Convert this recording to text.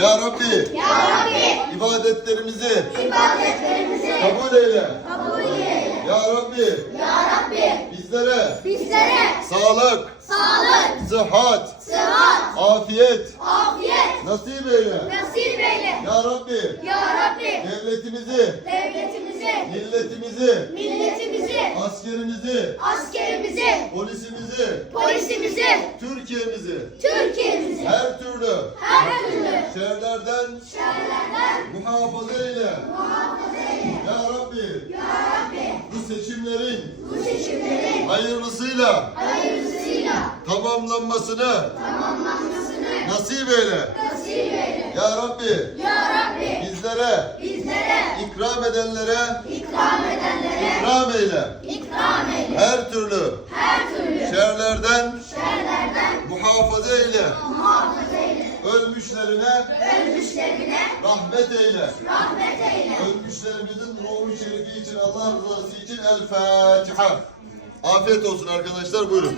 Ya Rabbi. Ya Rabbi. İbadetlerimizi. İbadetlerimizi. Kabul eyle. kabul eyle. Ya Rabbi. Ya Rabbi. Bizlere. Bizlere. Sağlık, sağlık, sıhhat, sıhhat, afiyet. Afiyet. Nasip eyle. nasip eyle. Ya Rabbi. Ya Rabbi. Devletimizi, devletimizi, milletimizi, milletimizi, askerimizi, askerimizi, polisimizi, polisimizi, Türkiye'mizi. Türkiye'mizi. Her şerlerden şerlerden muhafaza eyle. muhafaza eyle. Ya Rabbi Ya Rabbi bu seçimlerin bu seçimlerin hayırlısıyla hayırlısıyla tamamlanmasını tamamlanmasını nasip eyle. nasip eyle. Ya Rabbi Ya Rabbi bizlere bizlere ikram edenlere ikram edenlere ikram eyle. ikram eyle. Her türlü Her türlü şerlerden şerlerden muhafaza eyle. muhafaza. Ölmüşlerine Ölmüşlerine rahmet eyle. rahmet eyle. Ölmüşlerimizin ruhu şerifi için Allah rızası için El Fatiha. Afiyet olsun arkadaşlar buyurun.